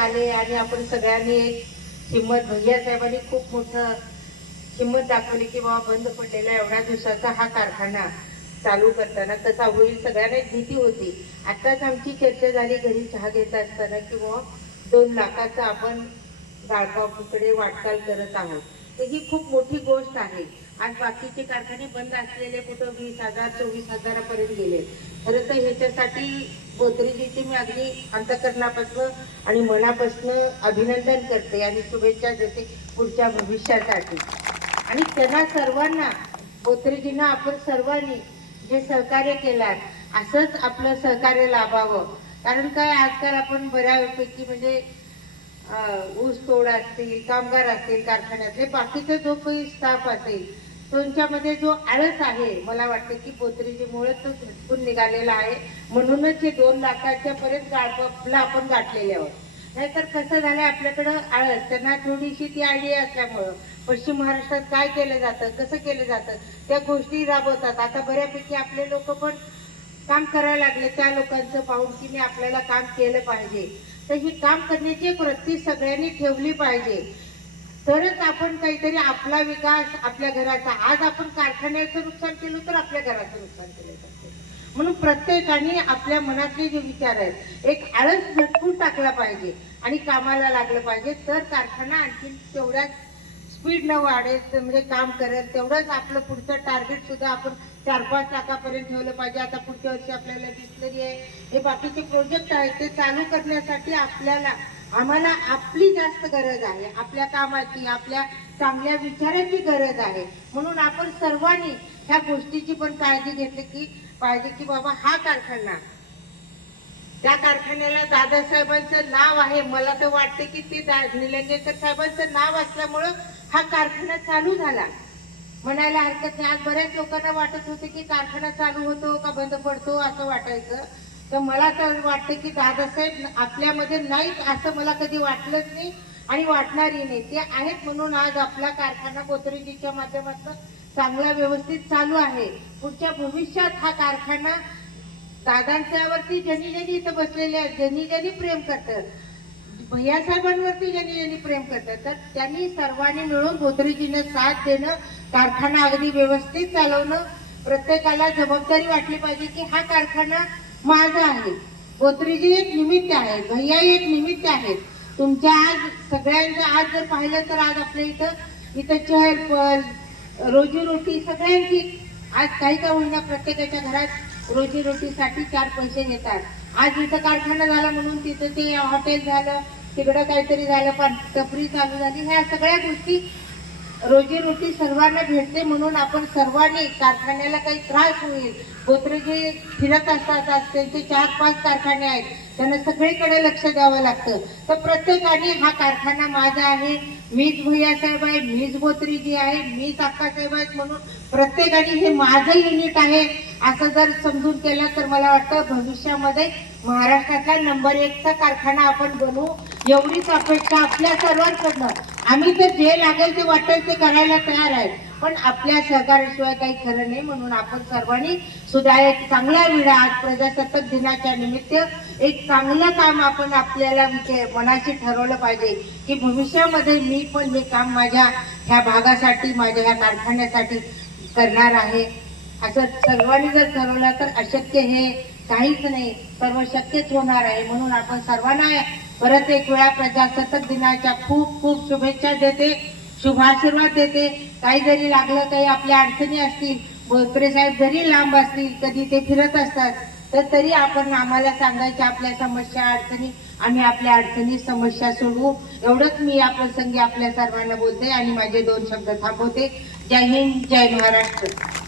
आले आणि आपण सगळ्यांनी एक हिंमत भैया साहेबांनी खूप मोठं हिंमत दाखवली की बाबा बंद पडलेला एवढ्या दिवसाचा हा कारखाना चालू करताना कसा होईल सगळ्यांना एक भीती होती. आताच आमची चर्चा झाली घरी चहा घेत असताना की बाबा दोन लाखाचा आपण गाळपाकडे वाटचाल करत आहोत. तर ही खूप मोठी गोष्ट आहे. आज बाकीचे कारखाने बंद असलेले कुठं वीस हजार चोवीस हजारापर्यंत गेले. खरं तर ह्याच्यासाठी बोत्रीजीचे मी अगदी अंतकरणापासून आणि मनापासून अभिनंदन करते. आणि शुभेच्छा देते पुढच्या भविष्यासाठी. आणि त्यांना सर्वांना बोत्रीजींना आपण सर्वांनी जे सहकार्य केलं असंच आपलं सहकार्य लाभावं. कारण काय आजकाल आपण बऱ्यापैकी म्हणजे ऊस तोड असतील कामगार असतील कारखान्यातले बाकीचे जो काही स्टाफ असेल तुमच्यामध्ये जो आळस आहे मला वाटते की पोत्रीजीमुळे तो झटकून निघालेला आहे. म्हणूनच हे दोन लाखाच्या पर्यंत गाडपला आपण गाठलेले आहोत. नाहीतर कसं झालं आपल्याकडं आळस त्यांना थोडीशी ती आयडिया असल्यामुळं पश्चिम महाराष्ट्रात काय केलं जातं कसं केलं जातं त्या गोष्टी राबवतात. आता बऱ्यापैकी आपले लोक पण काम करायला लागले त्या लोकांचं पाहून की आपल्याला काम केलं पाहिजे. तर ही काम करण्याची एक वृत्ती सगळ्यांनी ठेवली पाहिजे. तरच आपण काहीतरी आपला विकास आपल्या घराचा. आज आपण कारखान्याचं नुकसान केलं तर आपल्या घराचं नुकसान केलं जातं. म्हणून प्रत्येकाने आपल्या मनातले जे विचार आहेत एक आळस झटकून टाकला पाहिजे आणि कामाला लागलं पाहिजे. तर कारखाना आणखी तेवढ्याच स्पीड न वाढेल म्हणजे काम करेल. तेवढंच आपलं पुढचं टार्गेट सुद्धा आपण चार पाच लाखापर्यंत ठेवलं पाहिजे. आता पुढच्या वर्षी आपल्याला दिसलेली आहे. हे बाकीचे प्रोजेक्ट आहेत ते चालू करण्यासाठी आपल्याला आम्हाला आपली जास्त गरज आहे. आपल्या कामाची आपल्या चांगल्या विचाराची गरज आहे. म्हणून आपण सर्वांनी ह्या गोष्टीची पण काळजी घेतली की पाहिजे की बाबा हा कारखाना. त्या कारखान्याला दादासाहेबांचं नाव आहे. मला तर वाटते की ते निलंगेकर साहेबांचं नाव असल्यामुळं हा कारखाना चालू झाला. म्हणायला हरकत नाही. आज बऱ्याच लोकांना वाटत होते की कारखाना चालू होतो का बंद पडतो असं वाटायचं. तर मला तर वाटते की दादासाहेब आपल्यामध्ये नाहीत असं मला कधी वाटलंच नाही आणि वाटणारही नाही. ते आहेत म्हणून आज आपला कारखाना कोथरीजीच्या माध्यमातून चांगला व्यवस्थित चालू आहे. पुढच्या भविष्यात हा कारखाना दादांच्यावरती ज्यांनी ज्यांनी इथं बसलेले आहेत ज्यांनी ज्यांनी प्रेम करतात. भैया साहेबांवरती ज्यांनी ज्यांनी प्रेम करतात. तर त्यांनी सर्वांनी मिळून भोत्रीजीनं साथ देणं कारखाना अगदी व्यवस्थित चालवणं प्रत्येकाला जबाबदारी वाटली पाहिजे की हा कारखाना माझं आहे. गोत्रीजी एक निमित्त आहे भैया एक निमित्त आहे. तुमच्या आज सगळ्यांचं आज जर पाहिलं तर आज आपल्या इथं इथं चहल रोजी रोजीरोटी सगळ्यांची. आज काही का होईना प्रत्येकाच्या घरात रोजीरोटीसाठी चार पैसे घेतात आज इथं कारखाना झाला म्हणून तिथं ते हॉटेल झालं तिकडं काहीतरी झालं पण टपरी चालू झाली ह्या सगळ्या गोष्टी रोजीरोटी सर्वांना भेटते म्हणून आपण सर्वांनी कारखान्याला काही त्रास होईल. गोत्रे जे फिरत असतात त्यांचे चार पाच कारखाने आहेत त्यांना सगळीकडे लक्ष द्यावं लागतं. तर प्रत्येकाने हा कारखाना माझा आहे मीच भैया साहेब आहे मीच बोत्रीजी आहे मीच अक्कासाहेब आहेत म्हणून प्रत्येकाने हे माझं युनिट आहे. असं जर समजून केलं तर मला वाटतं भविष्यामध्ये महाराष्ट्रातला नंबर एकचा कारखाना आपण बनवू. एवढीच अपेक्षा आपल्या सर्वांकडनं. आम्ही तर जे लागेल ते वाटेल ते करायला तयार आहे. पण आपल्या सहकार्याशिवाय काही खरं नाही म्हणून आपण सर्वांनी सुद्धा एक चांगला विडा आज प्रजासत्ताक दिनाच्या निमित्त एक चांगलं काम आपण आपल्याला विचार- मनाशी ठरवलं पाहिजे की भविष्यामध्ये मी पण हे काम माझ्या ह्या भागासाठी माझ्या ह्या कारखान्यासाठी करणार आहे. असं सर्वांनी जर ठरवलं तर अशक्य हे काहीच नाही. सर्व शक्यच होणार आहे म्हणून आपण सर्वांना परत एक वेळा प्रजासत्ताक दिनाच्या खूप खूप शुभेच्छा देते शुभाशीर्वाद देते. काही जरी लागलं काही आपल्या अडचणी असतील भोसरे साहेब जरी लांब असतील कधी ते फिरत असतात तर तरी आपण आम्हाला सांगायच्या आपल्या समस्या अडचणी आम्ही आपल्या अडचणी समस्या सोडवू. एवढंच मी या प्रसंगी आपल्या सर्वांना बोलते आणि माझे दोन शब्द थांबवते. जय हिंद जय महाराष्ट्र.